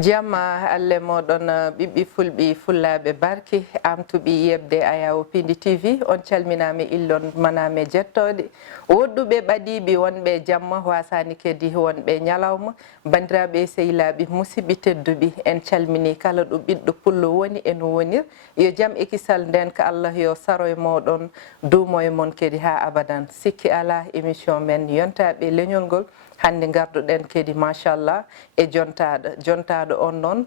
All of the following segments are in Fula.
Jamma alle moɗon ɓiɓɓi fulɓi fullaɓe barki amtuɓi yebde Ayawo Pindi TV on calminami illon maname jettoɗe woɗɗuɓe ɓaɗiɓe wonɓe jamma wasani kedi wonɓe ñalawma bandiraɓe sehilaɓe musidɓe tedduɓe en calmini kala ɗo ɓiɗɗo pullo woni eno wonir yo jaam e kisal nden ko Allah yo saro e moɗon duumo e mon kedi ha abadan sikki ala émission men yontaɓe leñol ngol hande garduɗen kedi machallah e jontaɗo on noon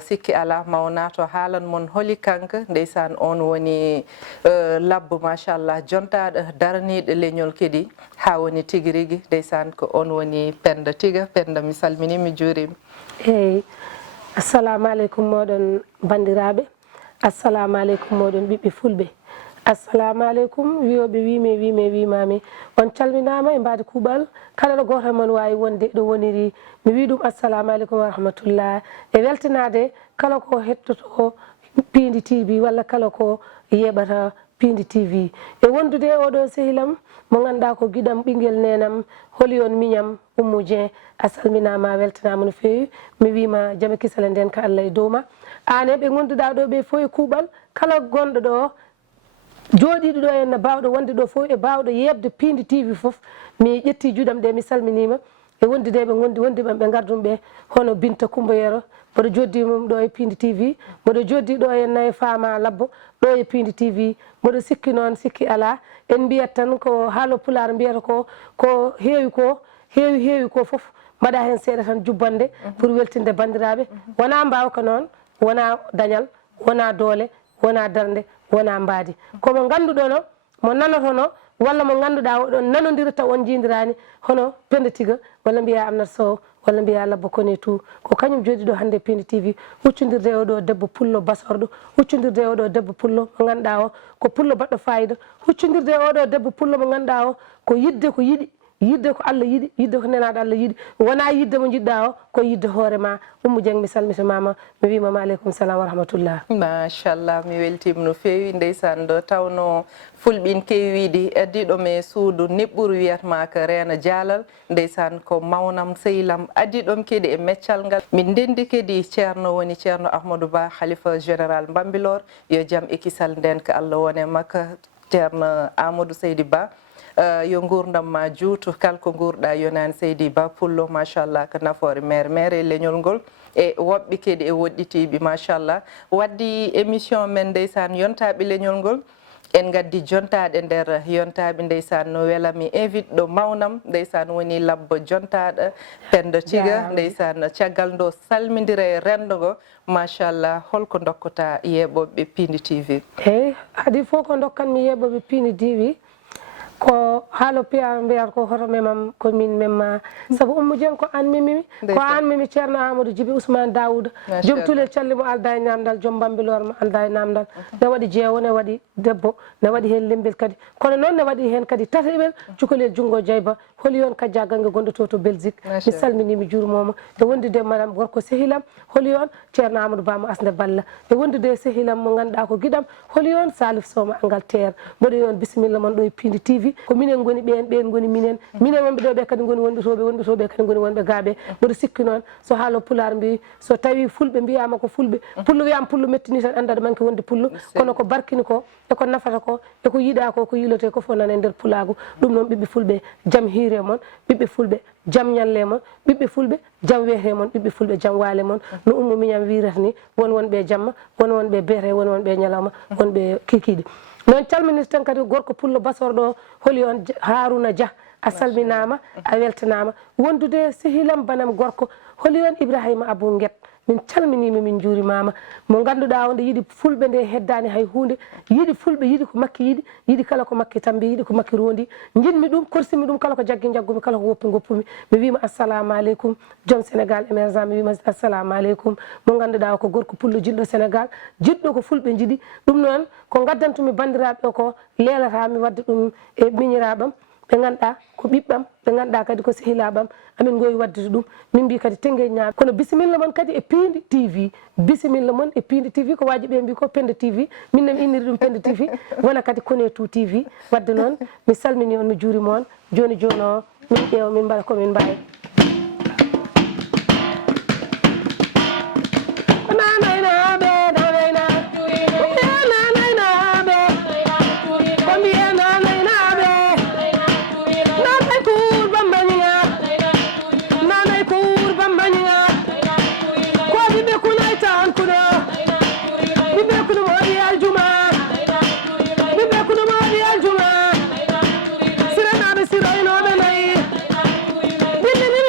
sikki ala mawnato haalan mon holi kanka ndeysan on woni labbo machallah jontaɗo daraniɗo leñol kedi ha woni tigui rigui ndeysan ko on woni Penda Tiga. Penda mi salmini mi juurima. Eyyi assalamu aleykum moɗon bandiraɓe, assalamu aleykum moɗon ɓiɓɓe fulɓe, assalamu aleykum wiyoɓe wimami on calminama e mbadi kuuɓal kala ɗo goto mon wawi wonde ɗo woniri mi wi ɗum assalamu aleykum wa rahmatullah e weltanade kala ko hettoto Pindi TV walla kala ko yeɓata Pindi TV e wondude oɗo sehilam mo ganduɗa ko guiɗam ɓinguel nenam holi on miñam Oumou Dieng a salminama a weltanama no fewi mi wima jaame kisale nden ko Allah e dowma ane ɓe gonduɗa ɗo ɓe fof e kuuɓal kala gonɗo ɗo jooɗiɗo ɗo henna bawɗo wonde ɗo fof e bawɗo yebde Pindi TV foof mi ƴetti juuɗam ɗe mi salminima e wondude ɓe gondi wondiɓam ɓe gardum ɓe hono Binta Coumba Yero mboɗo joddi mum ɗo e Pindi TV mboɗo joddi ɗo henna e Fama Labbo ɗo e Pindi TV mboɗo sikki noon sikki ala en mbiyat tan ko haalo Pulaar mbiyata ko heewi ko foof mbaɗa hen seeɗa tan jubbande pour weltinde bandiraɓe wona mbawka noon wona dañal wona doole wona darde wona mbaadi komo ganduɗono mo nanotono walla mo ganduɗa oɗon nanodirta on jiidirani hono Penda Tiga walla mbiya Aminata Sow walla mbiya Labba Kone tout ko kañum jooɗi ɗo hande Pindi TV huccodirde oɗo debbo pullo basorɗo huccodirde oɗo debbo pullo mo ganduɗa o ko pullo baɗɗo fayida huccodirde oɗo debbo pullo mo ganduɗa o ko yidde ko yiɗi yidde ko Allah yiɗi yidde ko nenaɗo Allah yiɗi wona yidde mo jiɗɗa o ko yidde hoorema Oumou Dieng mi salmitimama mi wimama aleykum salam wa rahmatullah. Machallah mi weltima no fewi ndeysan ɗo tawno fulɓin kewiɗi addiɗo me suudu neɓɓuru wiyatma ko Reena Dialal ndeysan ko mawnam sehilam addiɗom kedi e meccal ngal min ndendi kedi ceerno woni ceerno Ahmadou Ba khalifa général Bambilor yo jaam e kisal nden ko Allah wone makka ceerno Amadou Seydi Ba yo gurdam ma juutu kalko gurɗa yonani Seydi Ba pullo machallah ko nafoore mere leñol ngol e woɓɓe kedi e woɗɗitiɓe machallah waddi émission men ndeysan yontaɓe leñol ngol en gaddi jontaɗe nder yontaɓe ndeysan no welami invite ɗo mawnam ndeysan woni labbo jontaɗo Penda Tiga ndeysan caggal ndo salmidira e rendo ngo machallah holko dokkata yeɓoɓe Pindi TV? eyyi adi fof ko dokkanmi yeɓoɓe Pindi TV ko haalo piya mbiyata ko hoto memam ko min memma saabu Oumou Dieng ko an mimimi ko an mimi ceerno Amadou Djiby Ousmane Daouda joom tulel calli mo alda e namdal joom Bambilor mo alda e namdal ne waɗi jeewo ne waɗi debbo ne waɗi hen lembel kadi kono noon ne waɗi hen kadi tataɓel cukalel junggo Dieynaba holi on kajjagal nge gonɗo to Belgique mi salmini mi juurmomo e wondude madame gorko sehilam holi on ceerno Amadou Ba mo Asnde Balla e wondude sehilam mo ganduɗa ko guiɗam holi on Salif Sow mo Angleterre mboɗo on bisimilla mon ɗo e Pindi TV ko minen goni ɓen goni minen wonɓe ɗo ɓe kadi goni wonɓetoɓe kadi goni wonɓe gaaɓe mboɗo sikki noon so haalo Pulaar mbi so tawi fulɓe mbiyama ko fulɓe pullo wiyama pullo mettini tan anda aɗa manque wonde pullo kono ko barkini ko eko nafata ko eko yiiɗa ko yilote ko fof nane nder pulagu ɗum noon ɓiɓɓe fulɓe jaam hiire mon ɓiɓɓe fulɓe jaam ñalle mon ɓiɓɓe fulɓe jaam weete mon ɓiɓɓe fulɓe jaam waale mon no Oumou miñam wirata ni wonɓe jamma wonɓe beete wonɓe ñalawma wonɓe kikiɗe noon calminirten kadi gorko pullo basorɗo holi on Harouna Dia a salminama a weltanama wondude sehilam banam gorko holi on Ibrahima Abou Guet min calminima min juurimama mo ganduɗa o nde yiiɗi fulɓe nde heddani hay hunde yiiɗi fulɓe yiiɗi ko makki yiiɗi kala ko makki tambi yiiɗi ko makki rondi jinmi ɗum korsimi ɗum kala ko jaggui jaggumi kala ko woppi goppumi mi wima assalamu aleykum joom Sénégal émergent mi wima assalamu aleykum mo ganduɗa o ko gorko pullo jiɗɗo Sénégal jiɗɗo ko fulɓe jiiɗi ɗum noon ko gaddantumi bandiraɓe o ko leelatami wadde ɗum e miñiraɓam ɓe ganduɗa ko ɓiɓɓam ɓe ganduɗa kadi ko sehilaɓam amin gowi waddude ɗum min mbi kadi Tenggue ñaaɓe kono bisimilla moon kadi e Pindi TV bisimilla moon e Pindi TV ko waji ɓe mbi ko Penda TV minne mi inniri ɗum Penda TV wona kadi Kone tout TV wadde noon mi salmini on mi juurima on joni o min ƴeewa min mbaɗa komin mbawi Bindi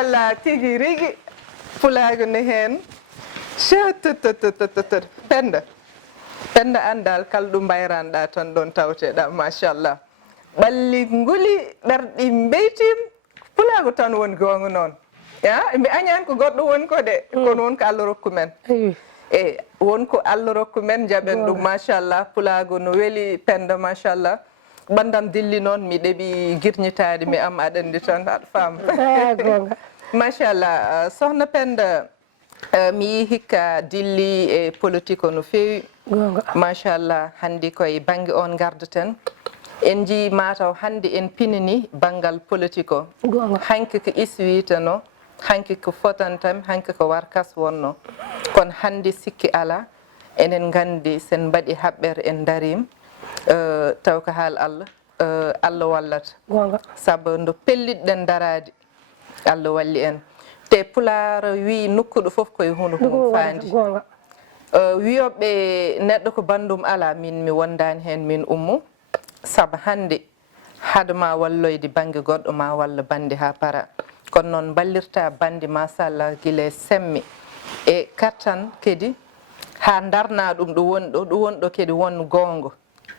machallah tigi rigi pulaago ne heen cettttt penda andal kala ɗum mbayranɗa tan ɗon tawteɗa machallah ɓalli nguli ɗarɗi mbeytim pulaago tan woni gonga noon mi añani ko goɗɗo woni ko de kono wonko Allah rokku men e wonko Allah rokku men jaɓen ɗum machallah pulaago no weeli penda machallah ɓandam dilli noon mi ɗeɓi guirñitade mi am aɗa andi tan aɗa faama machallah sohna penda mi yi hikka dilli e politique o no feewi machallah hannde koye banggue on gardeten en jii mataw hannde en pinini banggal politique o hanki ko iswitano hanki ko fotantam hanki ko warkas wonno kono hannde sikki ala enen gandi sen mbaɗi haɓɓere en darim taw ko haal Allah Allah wallata saabu ndo pellitɗen darade Allah walli en te Pulaar wi nokkuɗo fof koye hunde mum faandi wiyoɓe neɗɗo ko bandum ala min mi wondani hen min ummu saabu hannde hadema walloyde banggue goɗɗo ma walla bande ha para kono noon ballirta bande machallah guila semmi e kattan kadi ha darna ɗum ɗo woni ɗo kadi won gonga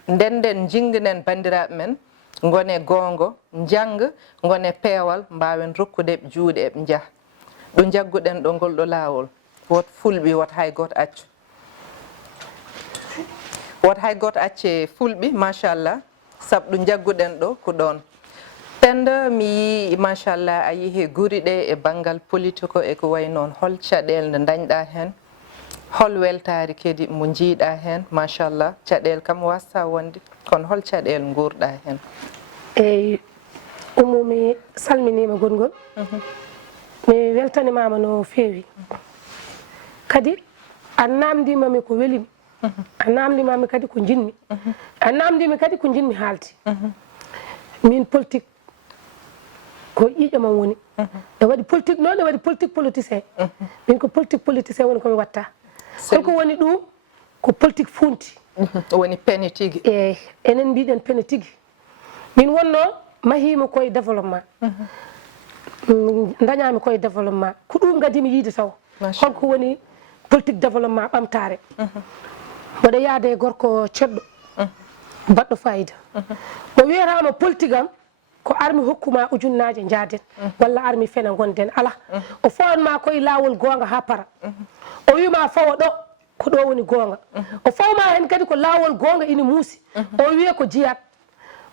nden jingganen bandiraɓe men gone gonga jangga gone peewal mbawen rokkudeɓe juuɗe eɓe jaaha ɗo jagguɗen ɗo ngol ɗo laawol wot fulɓe wot hay goto accu wot hay goto acce fulɓe machallah saabu ɗo jagguɗen ɗo ko ɗon penda mi yi machallah a yeehi guri ɗe e banggal politique o e ko way noon hol caɗele nde dañɗa hen hol weltare kadi mo jiiɗa hen machallah caɗele kam wasta wonde kono hol caɗele gurɗa hen eyyi Oumou mi salminima gongol mi weltanimama no feewi kadi a namdimami ko welimi a namdimami kadi ko jinmi a namdimi kadi ko jinmi haalti min politique ko ƴiƴamam woni e waɗi politique noon e waɗi politique politicien min ko politique politicien woni komi watta holko woni ɗum ko politique funti woni pene tigui eyyi enen mbiɗen pene tigui min wonno mahimi koye développement dañami koye développement ko ɗum gadimi yiide taw holko woni politique développement ɓamtare mboɗo yaade e gorko ceɗɗo baɗɗo fayida mo wiyatama politique am ko armi hokkuma ujunnaje jaaden walla armi fene gonden ala o fawanma koye lawol gonga ha para o wima fawa ɗo ko ɗo woni gonga o fawma hen kadi ko lawol gonga ina muusi o wiya ko jiyat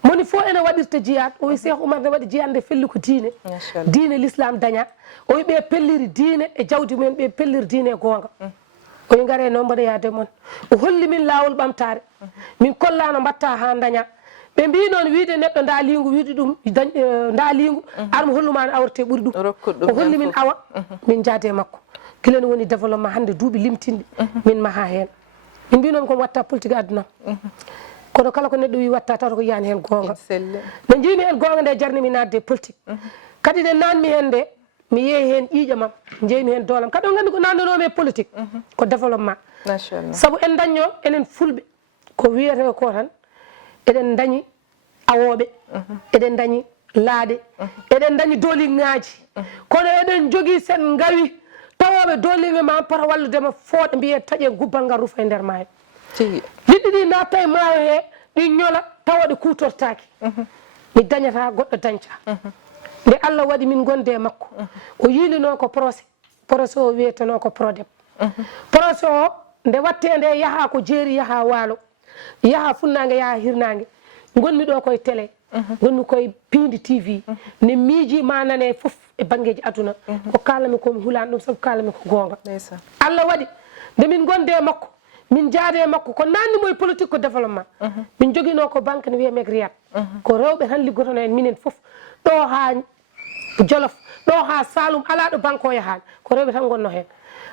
moni fof ene waɗirta jiyat o wi Cheikh Oumar ne waɗi jiyat nde felli ko diine l'islam daña o wi ɓe pelliri diine e jawdi mumen ɓe pelliri diine e gonga o wi gaare noon mbaɗa yaade moon o holli min lawol ɓamtare min kollano mbatta ha daña ɓe mbi noon wiide neɗɗo ndaaligu wiide ɗum ndaaligu armo holluma no awrete ɓuuri ɗum o holli min awa min jaade makko guila no woni développement hande duuɓi limtinɗi min maha hen min mbi noon komi watta politique aduna kono kala ko neɗɗo wi watta tawta ko yiyani hen gonga nde jiimi hen gonga nde jarnimi nadde politique kadi nde nanmi hen nde mi yeehi hen ƴiƴamam jeeymi hen doolam kadi on gandi ko nanndanomi e politique ko développement saabu en dañño enen fulɓe ko wiyete ko tan eɗen dañi awoɓe eɗen dañi laaɗe eɗen dañi dooliŋaji kono eɗen jogui sen gawi tawoɓe dooliŋe ma pota walludema fooɗe mbiye taaƴe gubbal ngal rufa e nder maayo liɗɗi ɗi natta e maayo he ɗi ñola tawa ɗe kutortaki mi dañata goɗɗo dañca nde Allah waɗi min gonde e makko o yiilino ko procé o wiyeteno ko prodep procé o nde watte nde yaaha ko jeeri yaaha waalo yaaha funnague yaaha hirnague gonmi ɗo koye télé gonmi koye Pindi TV ne miiji ma nane foof e banggueji aduna ko kalami komi hulani ɗum saabu kalami ko gonga Allah waɗi nde min gonde e makko min jaade e makko ko nannimo e politique ko développement min joguino ko banque ne wiye Magriyat ko rewɓe tan liggotono en minen foof ɗo ha Jolof ɗo ha Saloum ala ɗo banque o yahani ko rewɓe tan gonno hen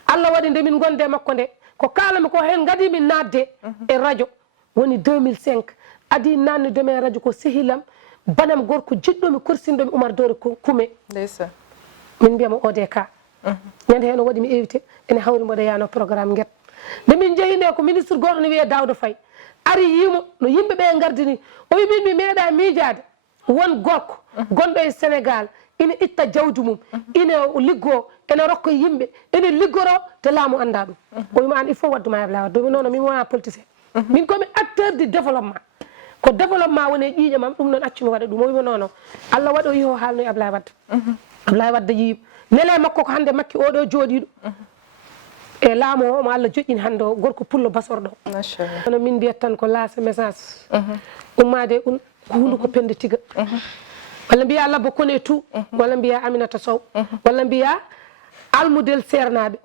Allah waɗi nde min gonde makko nde ko kalami ko hen gadimi nadde e radio woni 2005 adi nannudemi e radio ko sehilam banam gorko jiɗɗomi korsinɗomi Oumar Dore Kume min mbiyamo ODK ñande hen o waɗimi invité ene hawri mboɗo yano programme guet nde min jeehi nde ko ministre goto ne wiye Daouda Faye ari yimo no yimɓeɓe gardini o wi min mi meeɗa miijade won gorko gonɗo e Sénégal ina itta jawdi mum ina liggo ene rokka yimɓe ene liggoro te laamu annda ɗum o wima an il faut wadduma Ablaye Wade ɗum noon min wona politicien min komi acteur du développement ko développement woni e ƴiiƴe mam ɗum noon accumi waɗa ɗum o wima noon Allah waɗo yi o haalno e Ablaye Wade Ablaye Wade yiima nele makko ko hannde makki oɗo jooɗiɗo e laamu o mo Allah joƴƴini hannde o gorko pullo basorɗo machallah ono min mbiyat tan ko laasa message ummade ko hunde ko pende tiga walla mbiya labbo kone tout walla mbiya Aminata Sow walla mbiya almudel sernaɓe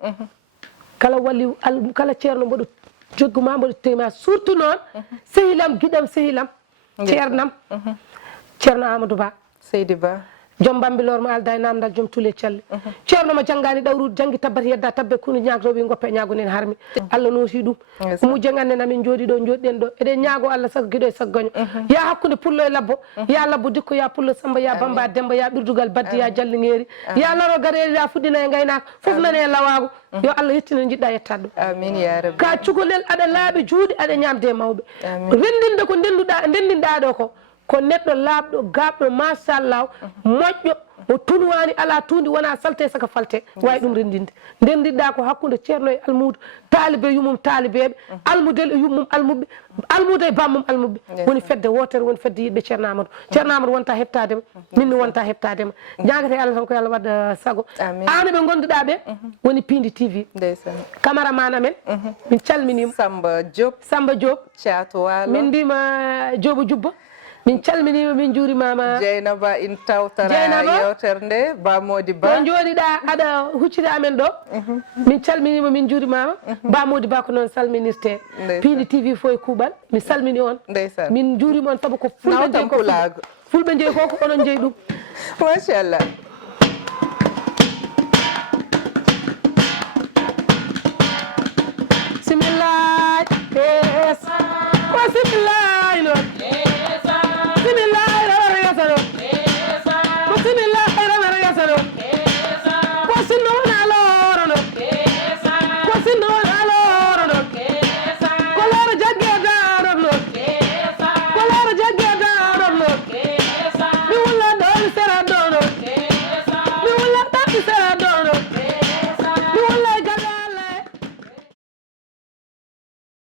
kala walli kala ceerno mboɗo jogguma mboɗo tema surtout noon sehilam guiɗam sehilam ceernam ceerno Amadou Ba Seydi Ba joom Bambilor mo alda e namdal joom Tuule Thialle ceerno mo janggani ɗawrude janggi tabbata yedda tabbe kunu ñagotoɓe goppe ñagonen harmi Allah nooti ɗum mu jangannen amin jooɗi ɗo jooɗiɗen ɗo eɗen ñaago Allah sago guiɗo e sago gaño ya hakkude pullo e labbo ya labbo dikko ya pullo Samba ya Bamba Demba ya ɓirdugal baddi ya jallingeeri ya laro gareeri ya fuɗɗina e gaynaka fof nani e lawago yo Allah yettina jiɗɗa yettade ɗum amin ya rabbi ka cukalel aɗa laaɓi juuɗe aɗa ñamde e mawɓe rendinde ko ndendinɗa ɗo ko neɗɗo laaɓɗo gaɓɗo machallah moƴƴo o tunwani ala tundi wona salte saka falte wawi ɗum rendinde ndendinɗa ko hakkude ceerno e almudo taalibe yummum taalibeɓe almudel e yummum almuɓe almudo e bammum almuɓe woni fedde wotere woni fedde yiɗɓe ceerno Amadou wonta heɓtadema minni wonta heɓtadema jagate Allah tan ko Allah waɗa sago ano ɓe gonduɗa ɓe woni Pindi TV camaraman amen min calminima Samba Diop Thiatou Walo min mbima Diobo Jubba min calminima min juurimama Dieynaba in tawtara yewtere nde Ba Mody Ba ɗo jooɗiɗa aɗa huccide amen ɗo min calminima min juurimama Ba Mody Ba ko noon salminirte Pindi TV fo e kuuɓal mi salmini on min juurima on saabu ko fulɓe jeeyi ko onon jeeyi ɗum machallah